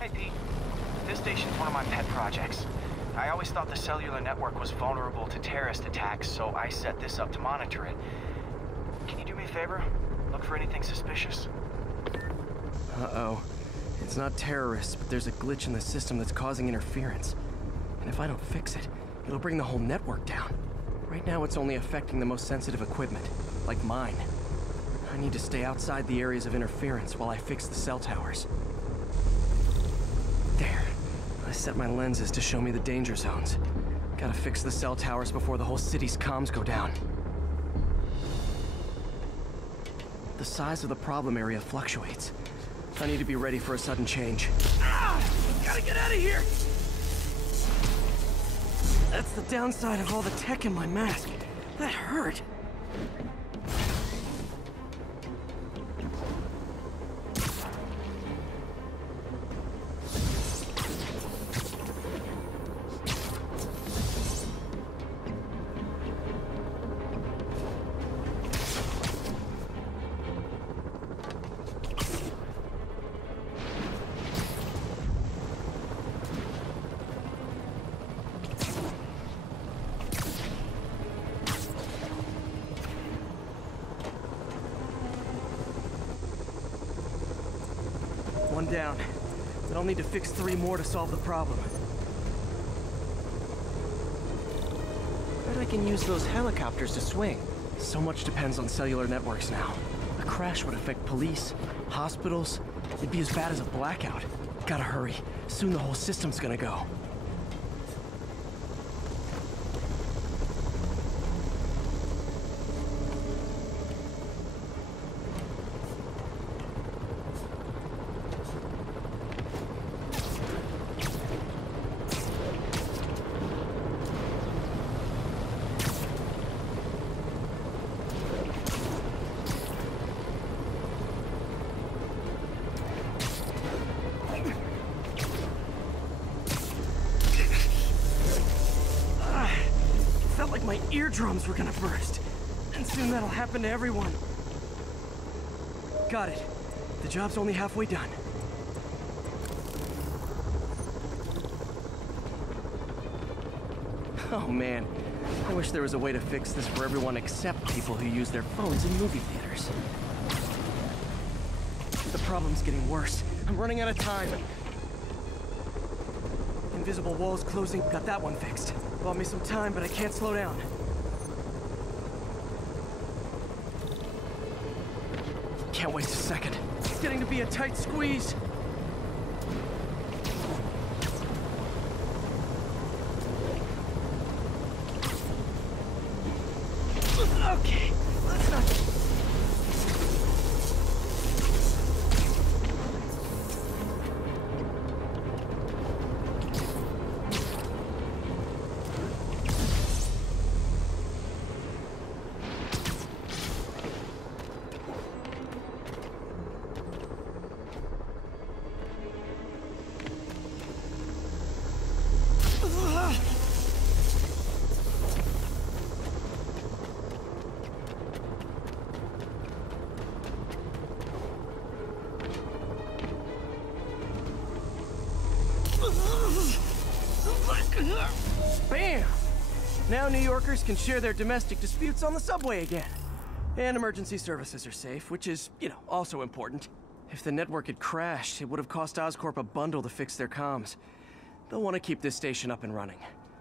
Hey, Pete. This station's one of my pet projects. I always thought the cellular network was vulnerable to terrorist attacks, so I set this up to monitor it. Can you do me a favor? Look for anything suspicious? Uh-oh. It's not terrorists, but there's a glitch in the system that's causing interference. And if I don't fix it, it'll bring the whole network down. Right now, it's only affecting the most sensitive equipment, like mine. I need to stay outside the areas of interference while I fix the cell towers. There. I set my lenses to show me the danger zones. Gotta fix the cell towers before the whole city's comms go down. The size of the problem area fluctuates. I need to be ready for a sudden change. Ah! Gotta get out of here! That's the downside of all the tech in my mask. That hurt. One down. But I'll need to fix 3 more to solve the problem. Bet I can use those helicopters to swing. So much depends on cellular networks now. A crash would affect police, hospitals. It'd be as bad as a blackout. Gotta hurry. Soon the whole system's gonna go. Felt like my eardrums were gonna burst. And soon that'll happen to everyone. Got it. The job's only halfway done. Oh man, I wish there was a way to fix this for everyone except people who use their phones in movie theaters. The problem's getting worse. I'm running out of time. Invisible walls closing. Got that one fixed. Bought me some time, but I can't slow down. Can't waste a second. It's getting to be a tight squeeze. Okay, let's not... Bam! Now New Yorkers can share their domestic disputes on the subway again. And emergency services are safe, which is, also important. If the network had crashed, it would have cost Oscorp a bundle to fix their comms. They'll want to keep this station up and running.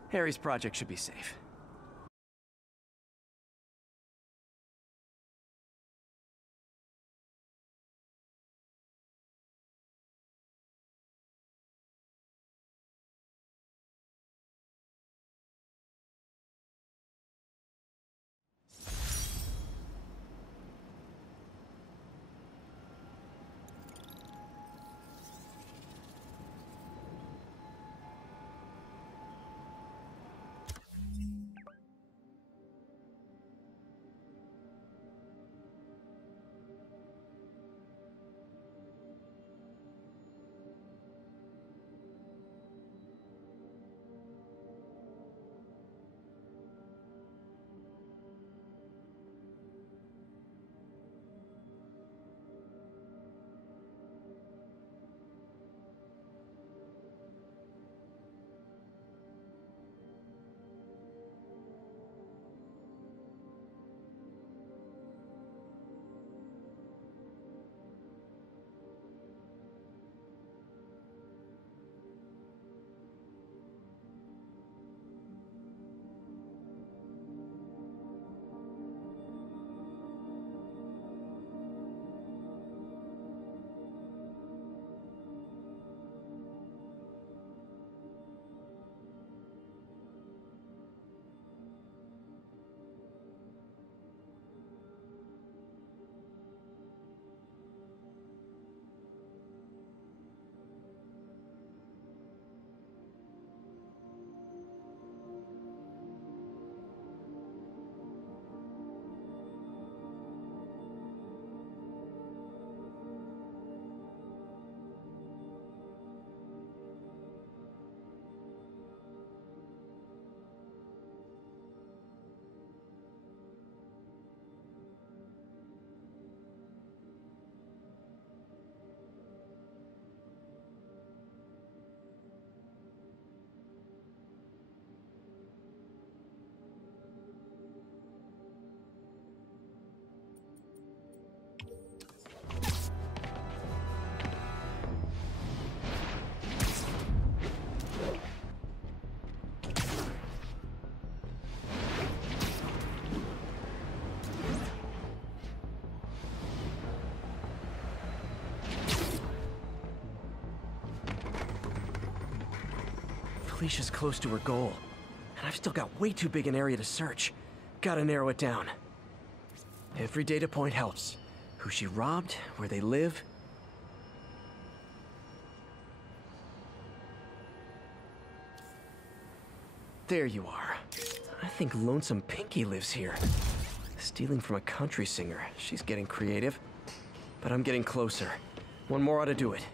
Harry's project should be safe. Alicia's close to her goal, and I've still got way too big an area to search. Gotta narrow it down. Every data point helps. Who she robbed, where they live. There you are. I think Lonesome Pinky lives here. Stealing from a country singer. She's getting creative. But I'm getting closer. One more ought to do it.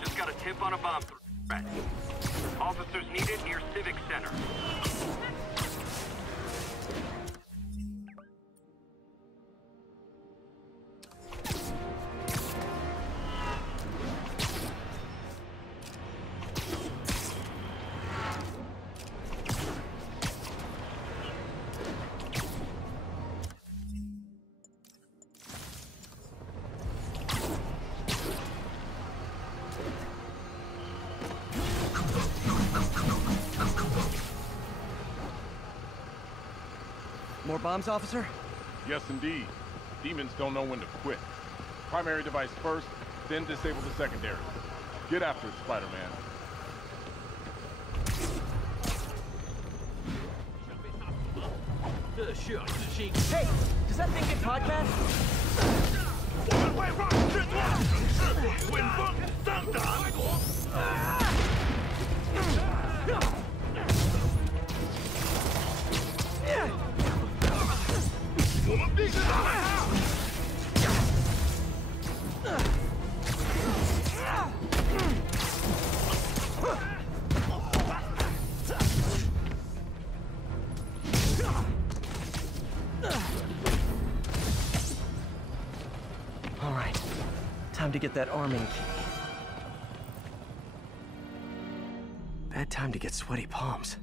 Just got a tip on a bomb threat. Officers needed near Civic Center. More bombs, officer? Yes, indeed. Demons don't know when to quit. Primary device first, then disable the secondary. Get after it, Spider-Man. Hey! Does that thing get podcast? All right, time to get that arming key. Bad time to get sweaty palms.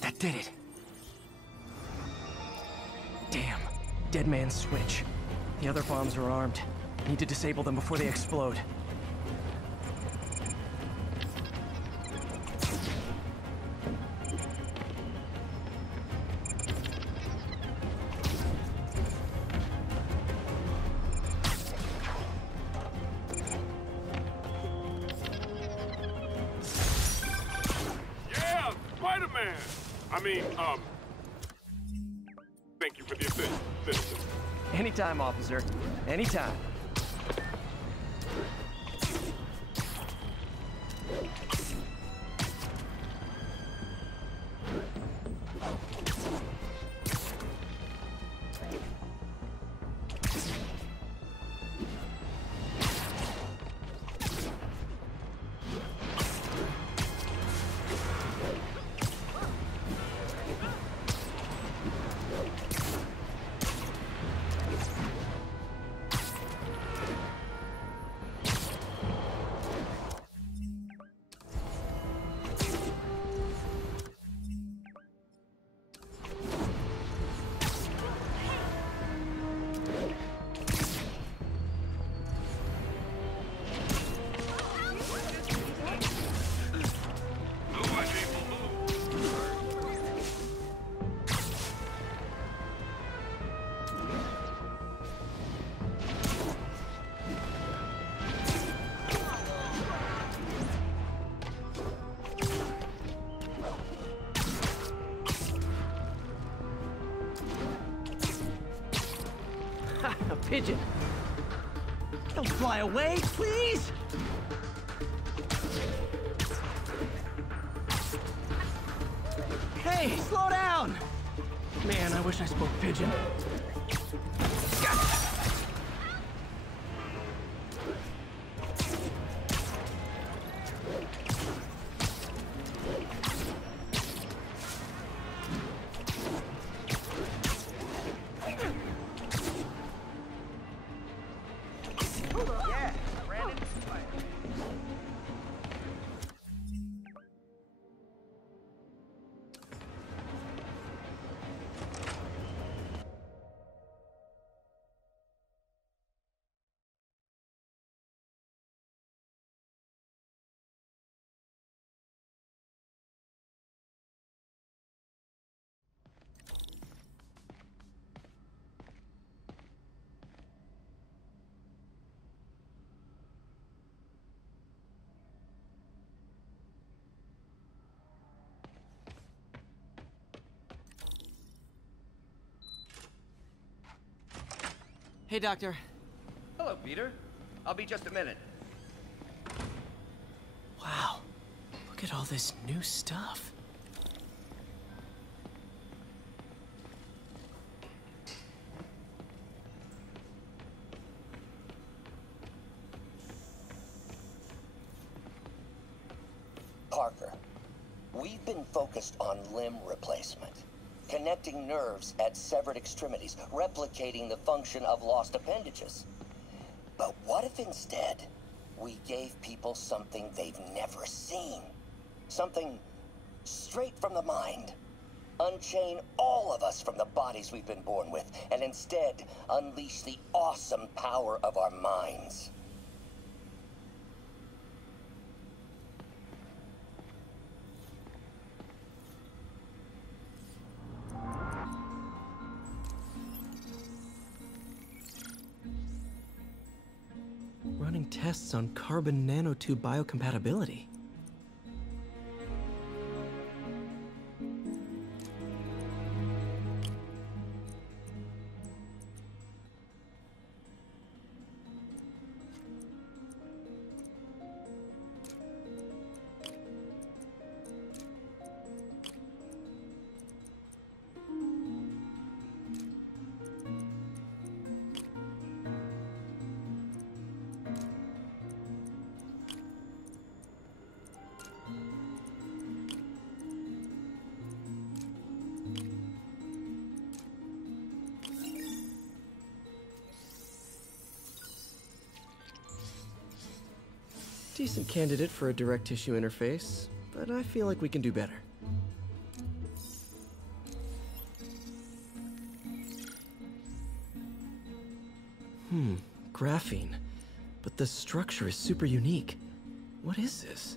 That did it. Damn. Dead man's switch. The other bombs are armed. Need to disable them before they explode. Yeah, Spider-Man! Thank you for the assistance. Anytime, officer. Anytime. pigeon. Don't fly away, please! Hey, slow down! Man, I wish I spoke pigeon. Yeah, Brandon. Hey, Doctor. Hello, Peter. I'll be just a minute. Wow. Look at all this new stuff. Parker, we've been focused on limb replacement, connecting nerves at severed extremities, replicating the function of lost appendages. But what if instead we gave people something they've never seen? Something straight from the mind. Unchain all of us from the bodies we've been born with, and instead unleash the awesome power of our minds. Running tests on carbon nanotube biocompatibility. Decent candidate for a direct tissue interface, but I feel like we can do better. Graphene. But the structure is super unique. What is this?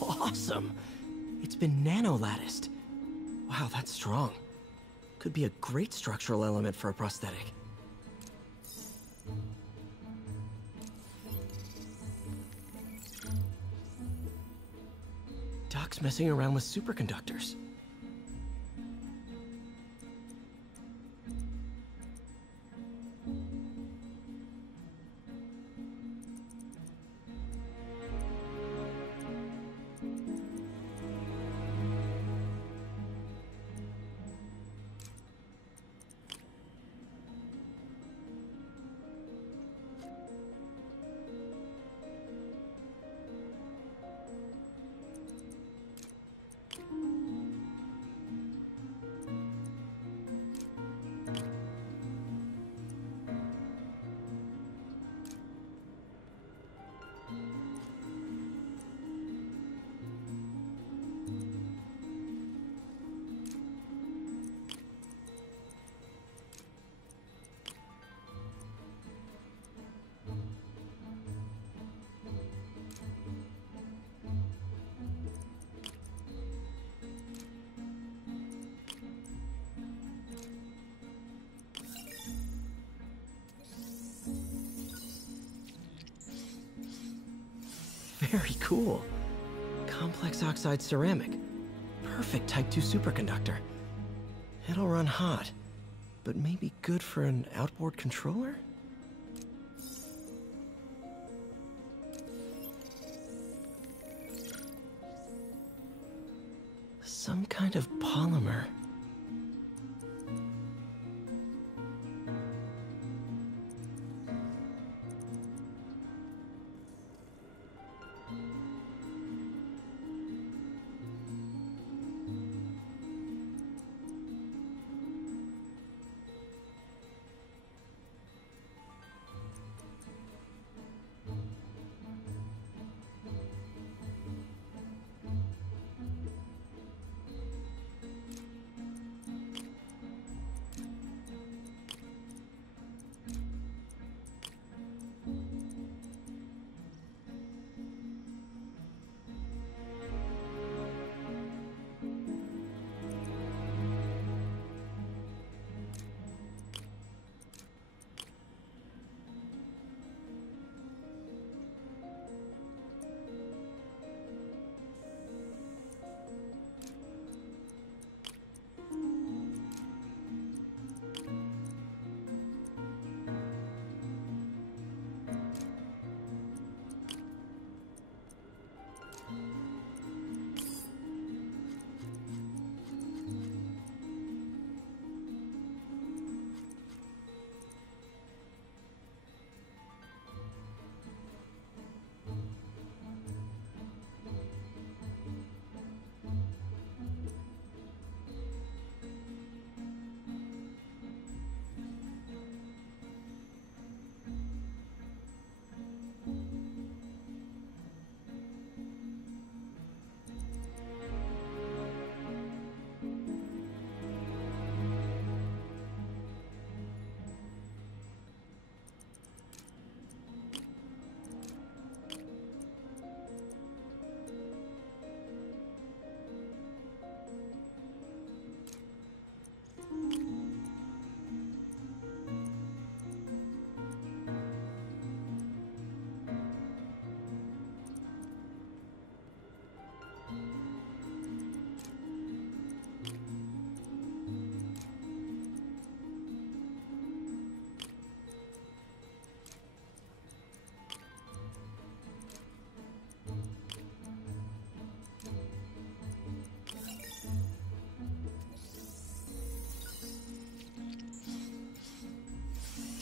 Awesome! It's been nano-latticed. Wow, that's strong. Could be a great structural element for a prosthetic. Doc's messing around with superconductors. Very cool. Complex oxide ceramic. Perfect Type 2 superconductor. It'll run hot, but maybe good for an outboard controller? Some kind of polymer.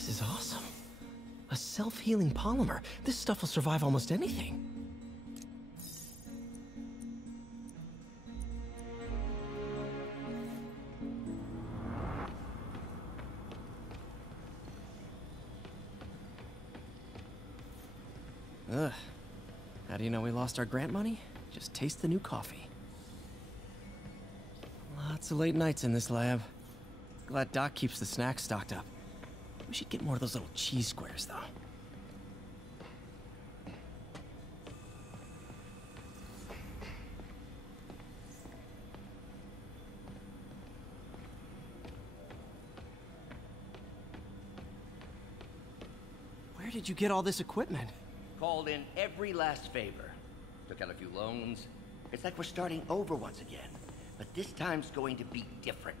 This is awesome. A self-healing polymer. This stuff will survive almost anything. Ugh. How do you know we lost our grant money? Just taste the new coffee. Lots of late nights in this lab. Glad Doc keeps the snacks stocked up. We should get more of those little cheese squares, though. Where did you get all this equipment? Called in every last favor. Took out a few loans. It's like we're starting over once again. But this time's going to be different.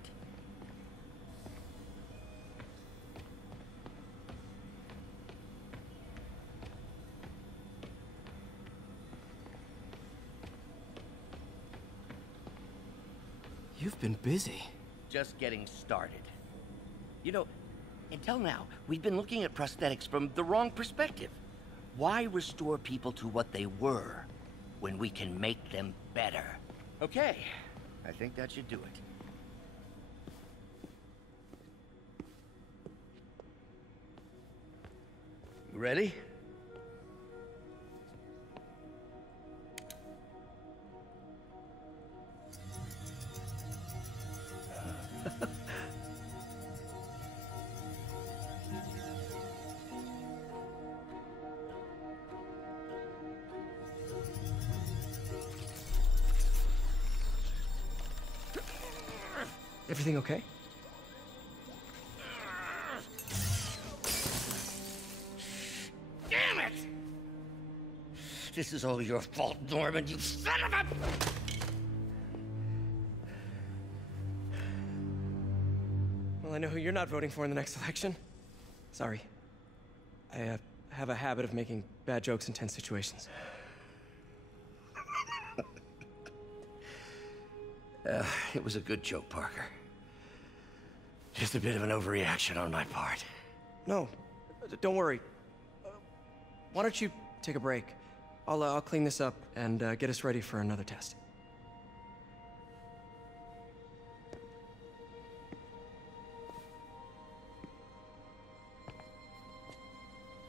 You've been busy. Just getting started. You know, until now, we've been looking at prosthetics from the wrong perspective. Why restore people to what they were when we can make them better? Okay, I think that should do it. You ready? Everything okay? Damn it! This is all your fault, Norman, you son of a... Well, I know who you're not voting for in the next election. Sorry. I have a habit of making bad jokes in tense situations. It was a good joke, Parker. Just a bit of an overreaction on my part. No, don't worry. Why don't you take a break? I'll clean this up and get us ready for another test.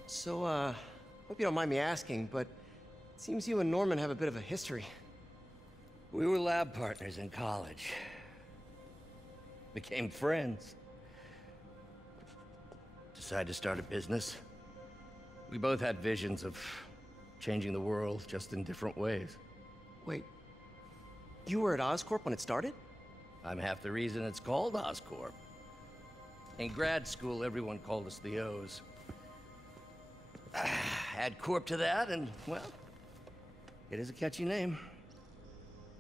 So, hope you don't mind me asking, but it seems you and Norman have a bit of a history. We were lab partners in college. Became friends. Decided to start a business. We both had visions of changing the world, just in different ways. Wait, you were at Oscorp when it started? I'm half the reason it's called Oscorp. In grad school, everyone called us the O's. Add Corp to that, and, well, it is a catchy name.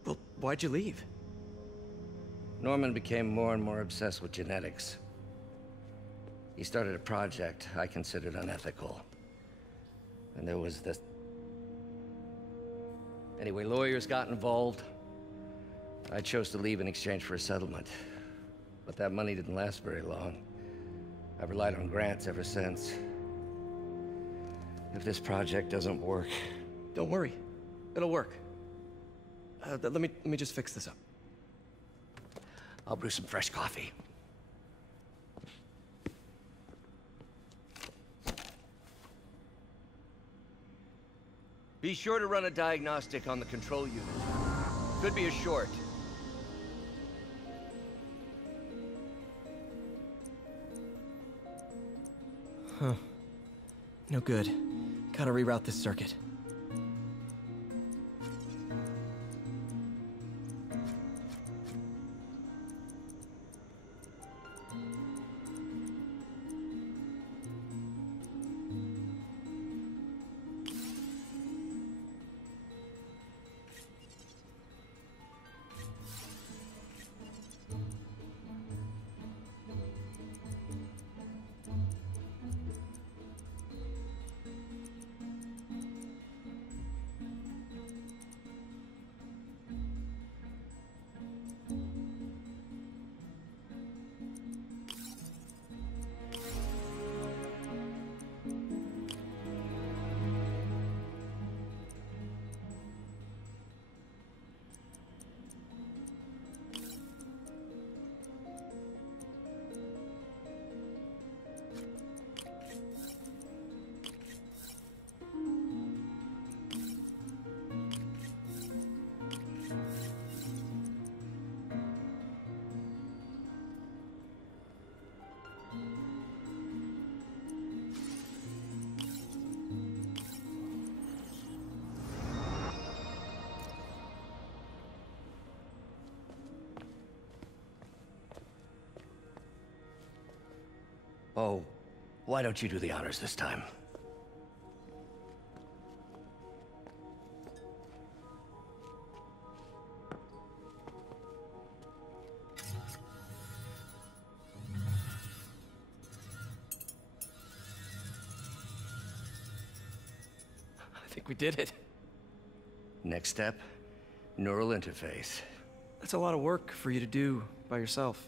Well, why'd you leave? Norman became more and more obsessed with genetics. He started a project I considered unethical. And there was this... Anyway, lawyers got involved. I chose to leave in exchange for a settlement. But that money didn't last very long. I've relied on grants ever since. If this project doesn't work... Don't worry. It'll work. Let me just fix this up. I'll brew some fresh coffee. Be sure to run a diagnostic on the control unit. Could be a short. Huh. No good. Gotta reroute this circuit. Oh, why don't you do the honors this time? We did it. Next step, neural interface. That's a lot of work for you to do by yourself.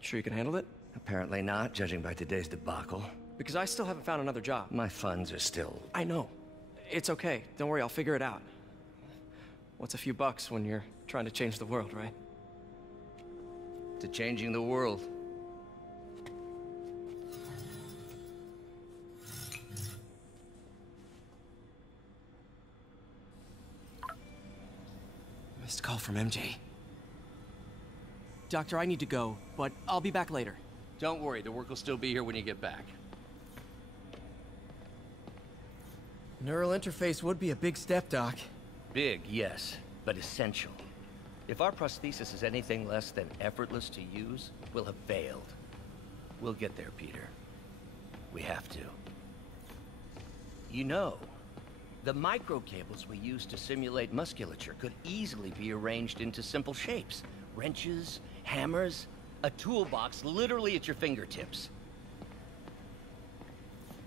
Sure you can handle it? Apparently not, judging by today's debacle. Because I still haven't found another job. My funds are still... I know. It's okay. Don't worry, I'll figure it out. What's a few bucks when you're trying to change the world, right? to changing the world. Missed call from MJ. Doctor, I need to go, but I'll be back later. Don't worry, the work will still be here when you get back. Neural interface would be a big step, Doc. Big, yes, but essential. If our prosthesis is anything less than effortless to use, we'll have failed. We'll get there, Peter. We have to. You know, the microcables we use to simulate musculature could easily be arranged into simple shapes. Wrenches, hammers, a toolbox literally at your fingertips.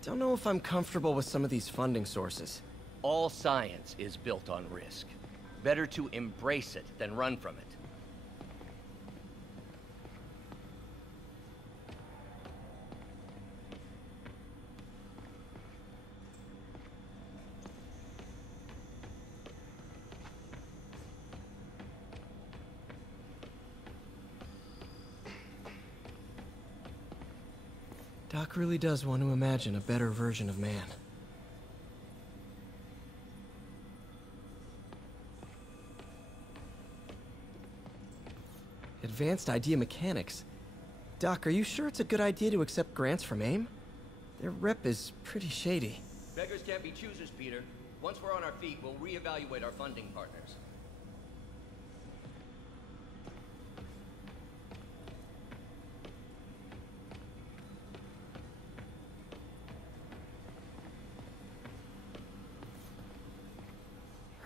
Don't know if I'm comfortable with some of these funding sources. All science is built on risk. Better to embrace it than run from it. Doc really does want to imagine a better version of man. Advanced Idea Mechanics. Doc, are you sure it's a good idea to accept grants from AIM? Their rep is pretty shady. Beggars can't be choosers, Peter. Once we're on our feet, we'll reevaluate our funding partners.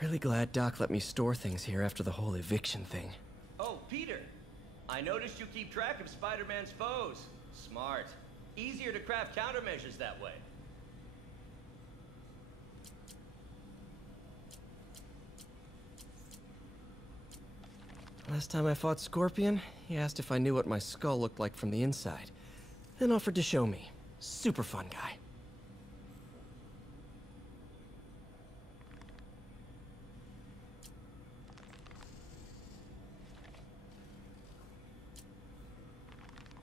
Really glad Doc let me store things here after the whole eviction thing. Oh, Peter! I noticed you keep track of Spider-Man's foes. Smart. Easier to craft countermeasures that way. Last time I fought Scorpion, he asked if I knew what my skull looked like from the inside, then offered to show me. Super fun guy.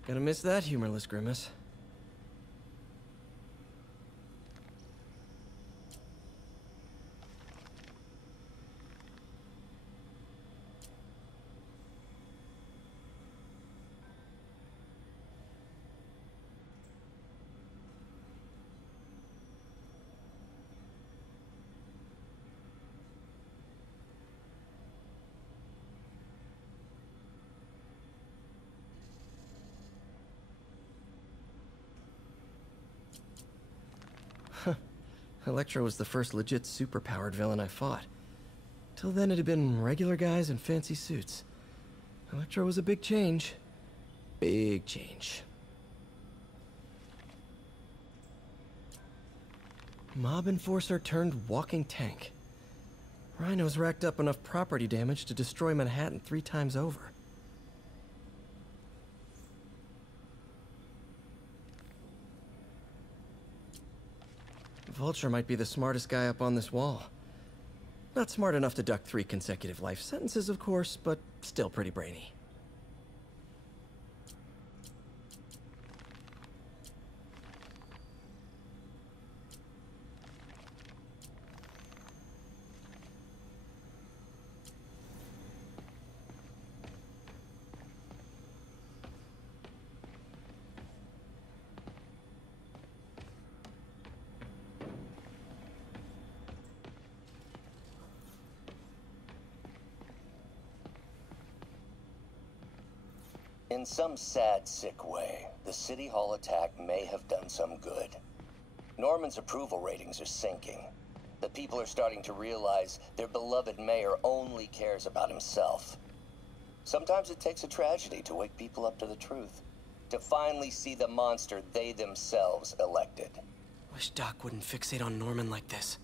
Gonna miss that humorless grimace. Electro was the first legit superpowered villain I fought. Till then it had been regular guys in fancy suits. Electro was a big change. Big change. Mob enforcer turned walking tank. Rhino's racked up enough property damage to destroy Manhattan 3 times over. Vulture might be the smartest guy up on this wall. Not smart enough to duck 3 consecutive life sentences, of course, but still pretty brainy. In some sad, sick way, the City Hall attack may have done some good. Norman's approval ratings are sinking. The people are starting to realize their beloved mayor only cares about himself. Sometimes it takes a tragedy to wake people up to the truth, to finally see the monster they themselves elected. Wish Doc wouldn't fixate on Norman like this.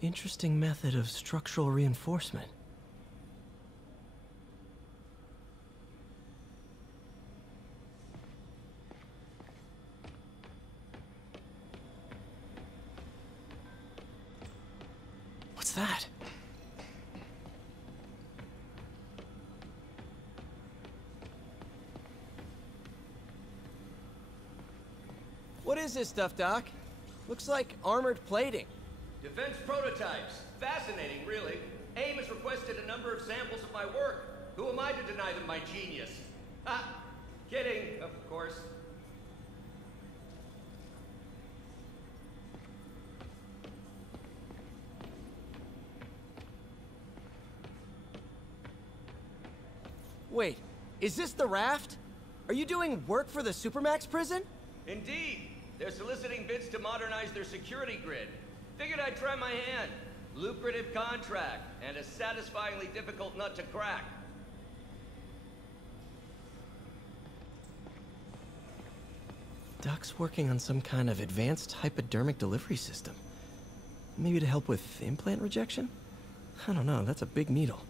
Interesting method of structural reinforcement. What's that? What is this stuff, Doc? Looks like armored plating. Defense prototypes. Fascinating, really. AIM has requested a number of samples of my work. Who am I to deny them my genius? Ha! Kidding, of course. Wait, is this the raft? Are you doing work for the Supermax prison? Indeed. They're soliciting bids to modernize their security grid. Figured I'd try my hand. Lucrative contract, and a satisfyingly difficult nut to crack. Doc's working on some kind of advanced hypodermic delivery system. Maybe to help with implant rejection? I don't know, that's a big needle.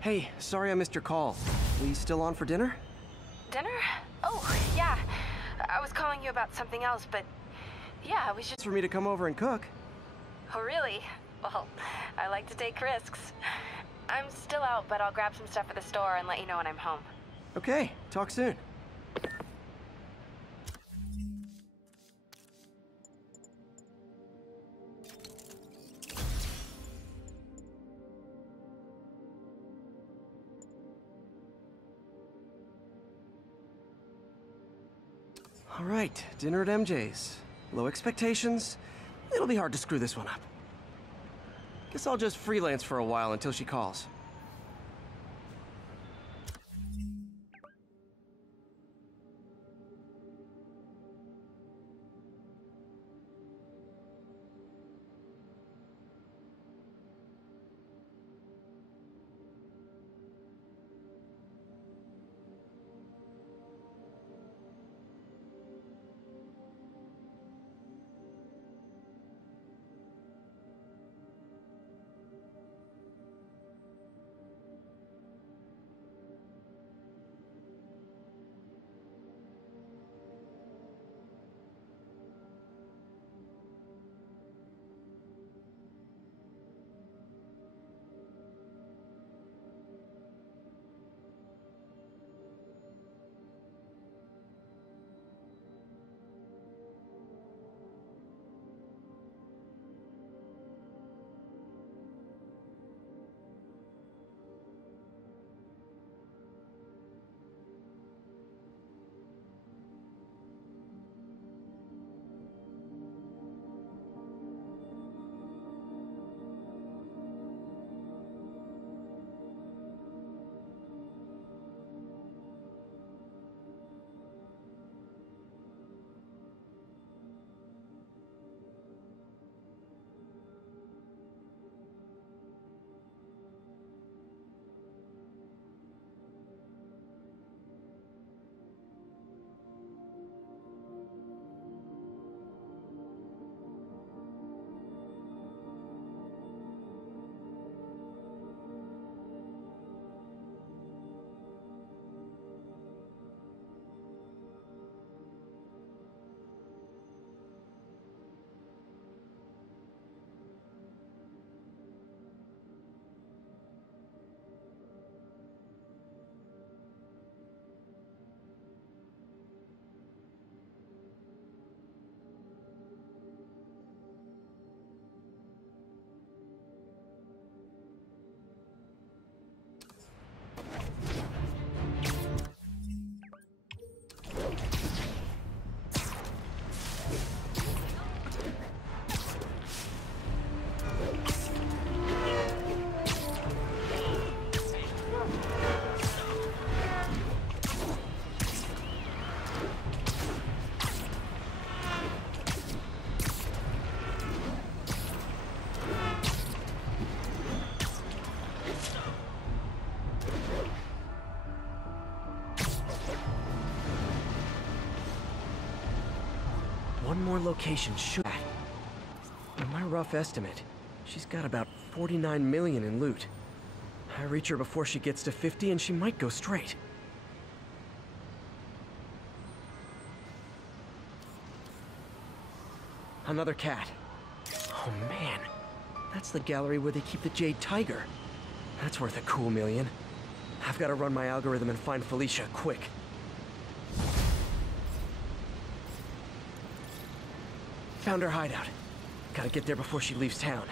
Hey, sorry I missed your call. We still on for dinner? Dinner? Oh, yeah. I was calling you about something else, but yeah, we should... It's for me to come over and cook. Oh, really? Well, I like to take risks. I'm still out, but I'll grab some stuff at the store and let you know when I'm home. Okay, talk soon. All right, dinner at MJ's. Low expectations. It'll be hard to screw this one up. Guess I'll just freelance for a while until she calls. One more location should... On my rough estimate, she's got about 49 million in loot. I reach her before she gets to 50 and she might go straight. Another cat. Oh man, that's the gallery where they keep the Jade Tiger. That's worth a cool million. I've got to run my algorithm and find Felicia, quick. Found her hideout. Gotta get there before she leaves town.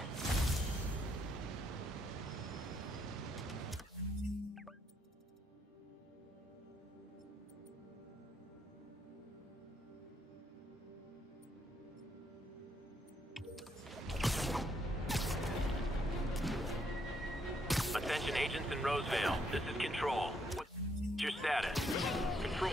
Attention agents in Rosevale. This is Control. What's your status? Control.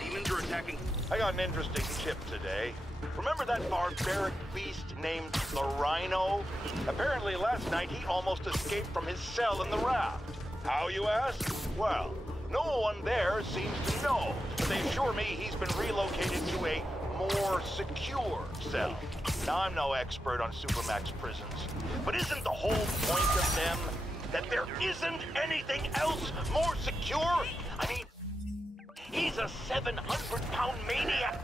Demons are attacking... I got an interesting tip today. Remember that barbaric beast named the Rhino? Apparently last night he almost escaped from his cell in the raft. How, you ask? Well, no one there seems to know, but they assure me he's been relocated to a more secure cell. Now, I'm no expert on Supermax prisons, but isn't the whole point of them that there isn't anything else more secure? I mean, he's a 700-pound maniac.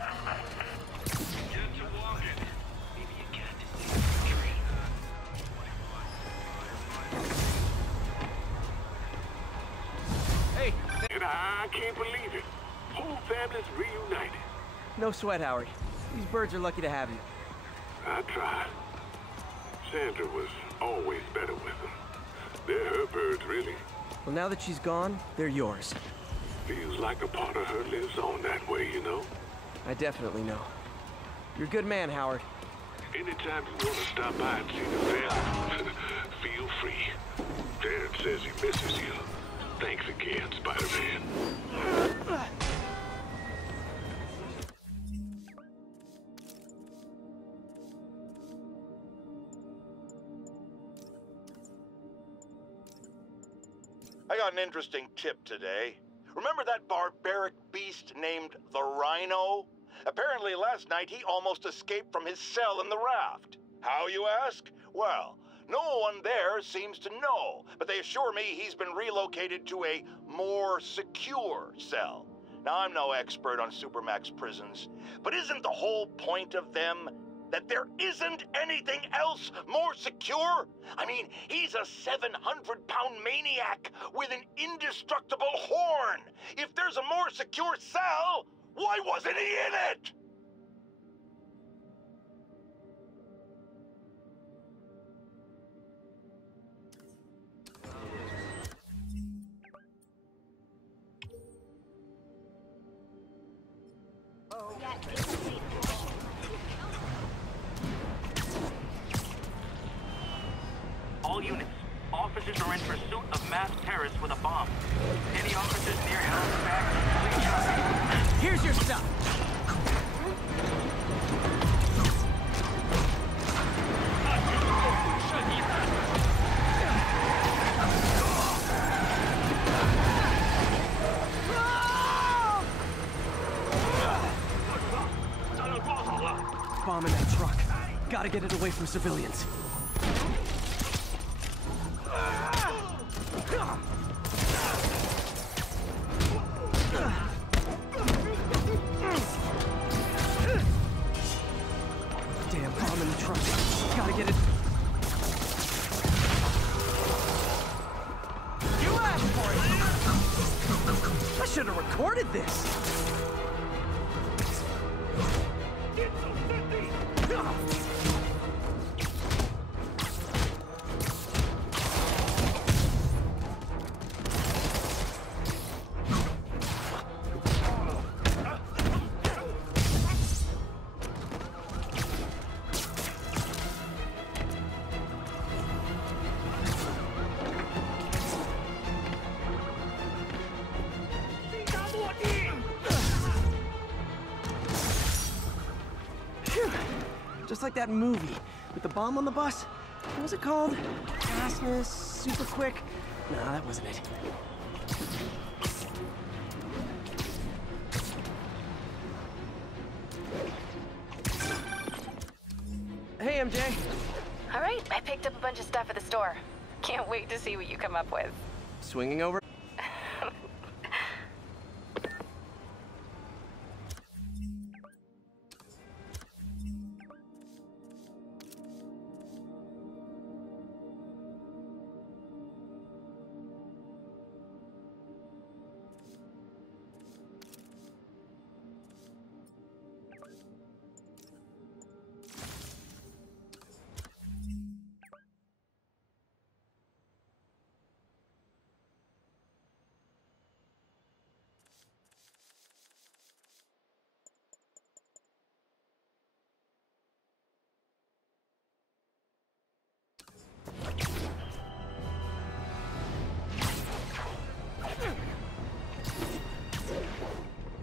Hey! And I can't believe it. Whole family's reunited. No sweat, Howard. These birds are lucky to have you. I tried. Sandra was always better with them. They're her birds, really. Well, now that she's gone, they're yours. Feels like a part of her lives on that way, you know? I definitely know. You're a good man, Howard. Anytime you want to stop by and see the family, feel free. Dad says he misses you. Thanks again, Spider-Man. I got an interesting tip today. Remember that barbaric beast named the Rhino? Apparently last night he almost escaped from his cell in the raft. How, you ask? Well, no one there seems to know, but they assure me he's been relocated to a more secure cell. Now, I'm no expert on Supermax prisons, but isn't the whole point of them that there isn't anything else more secure? I mean, he's a 700-pound maniac with an indestructible horn. If there's a more secure cell, why wasn't he in it? All units, officers are in pursuit of masked terrorists with a bomb. Any officers near Halifax, please help. Here's your stuff! Bomb in that truck. Gotta get it away from civilians. Damn bomb in the truck. Gotta get it. You asked for it! I should have recorded this! Just like that movie with the bomb on the bus. What was it called? Fastness, super quick? No, that wasn't it. Hey, MJ. All right, I picked up a bunch of stuff at the store. Can't wait to see what you come up with. Swinging over?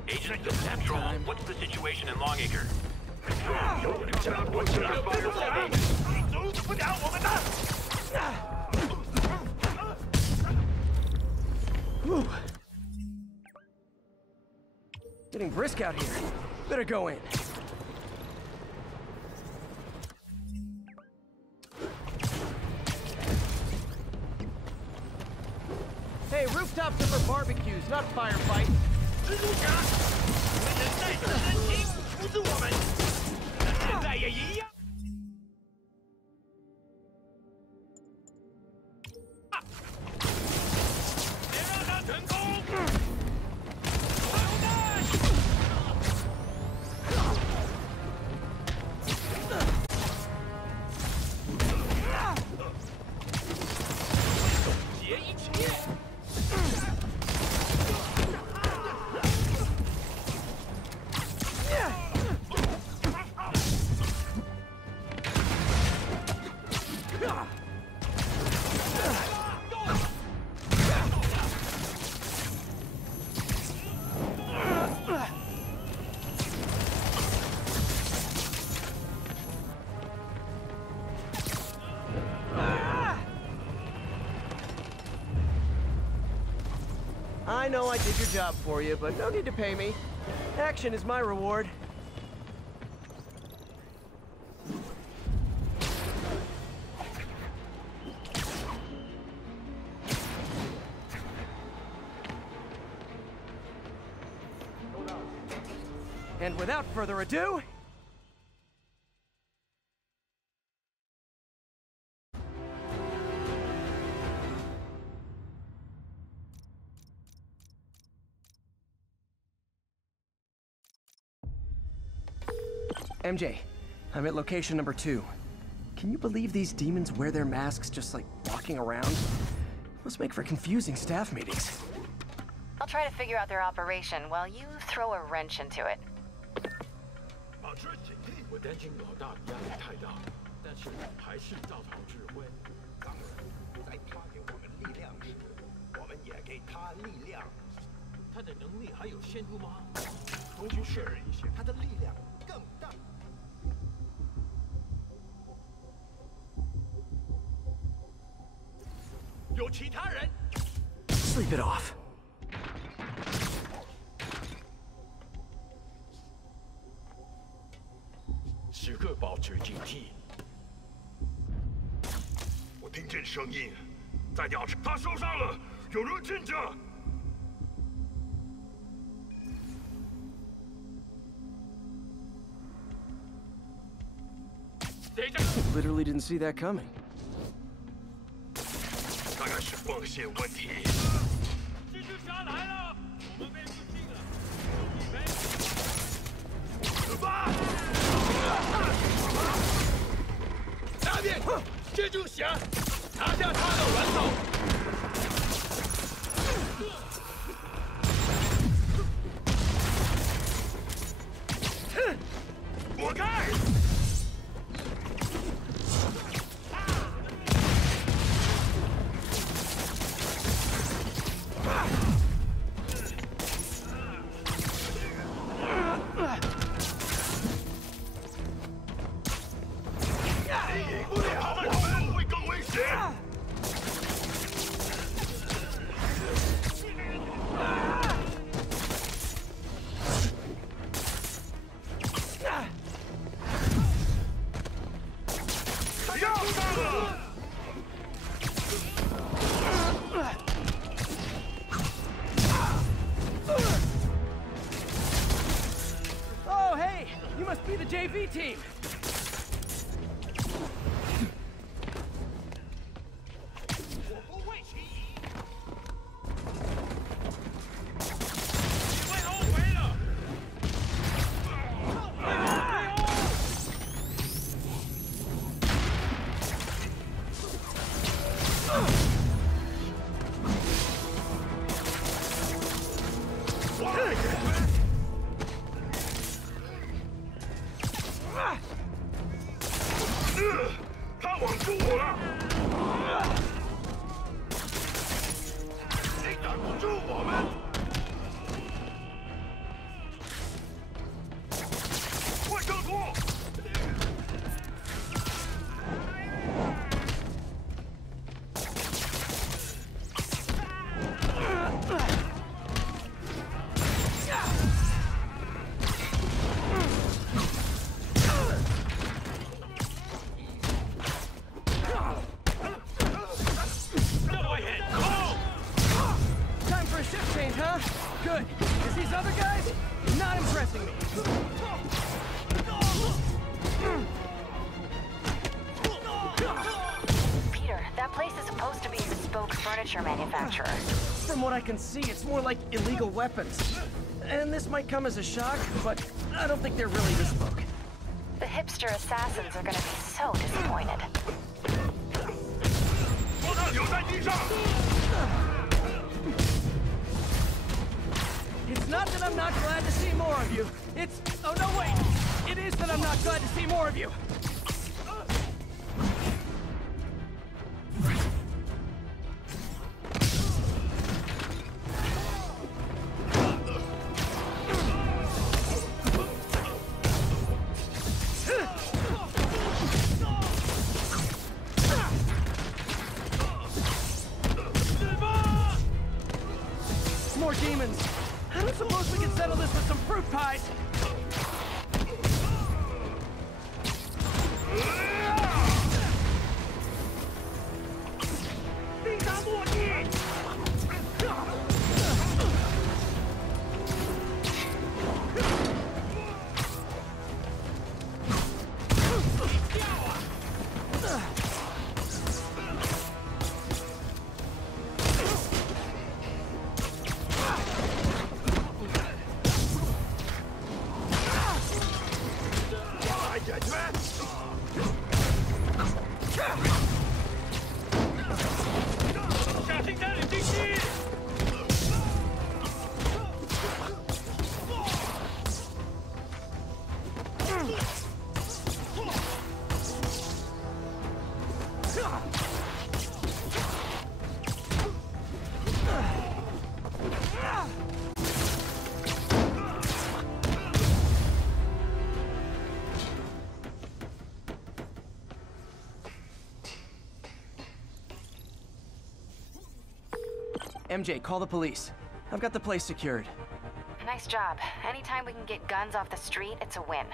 Agent to Central, what's the situation in Longacre? Whew. Getting brisk out here. Better go in. Hey, rooftops are for barbecues, not firefights. 蜘蛛侠，你们人类的真情不是我们，现在也一样。别让他成功！滚蛋！结一切！ I know I did your job for you, but no need to pay me. Action is my reward. And without further ado... MJ, I'm at location number 2. Can you believe these demons wear their masks just like walking around? Must make for confusing staff meetings. I'll try to figure out their operation while you throw a wrench into it. 保持警惕。我担心老大压力太大，但是还是照常指挥。当然，在他给我们力量时，我们也给他力量。他的能力还有限度吗？不是，他的力量更大。 有其他人。Sleep it off. 时刻保持警惕。我听见声音，在调查。他受伤了，有人进去。 Literally didn't see that coming. 大概是光线问题。蜘蛛侠来了，我们被入侵了。出发！下面，蜘蛛侠，拿下他的人头。躲开！ Ugh! Oh, hey! You must be the JV team! Good, because these other guys, not impressing me. Peter, that place is supposed to be a bespoke furniture manufacturer. From what I can see, it's more like illegal weapons. And this might come as a shock, but I don't think they're really bespoke. The hipster assassins are gonna be so disappointed. It's not that I'm not glad to see more of you. It's... oh no, wait! It is that I'm not glad to see more of you. More demons. I don't suppose we can settle this with some fruit pies. MJ, call the police. I've got the place secured. Nice job. Anytime we can get guns off the street, it's a win.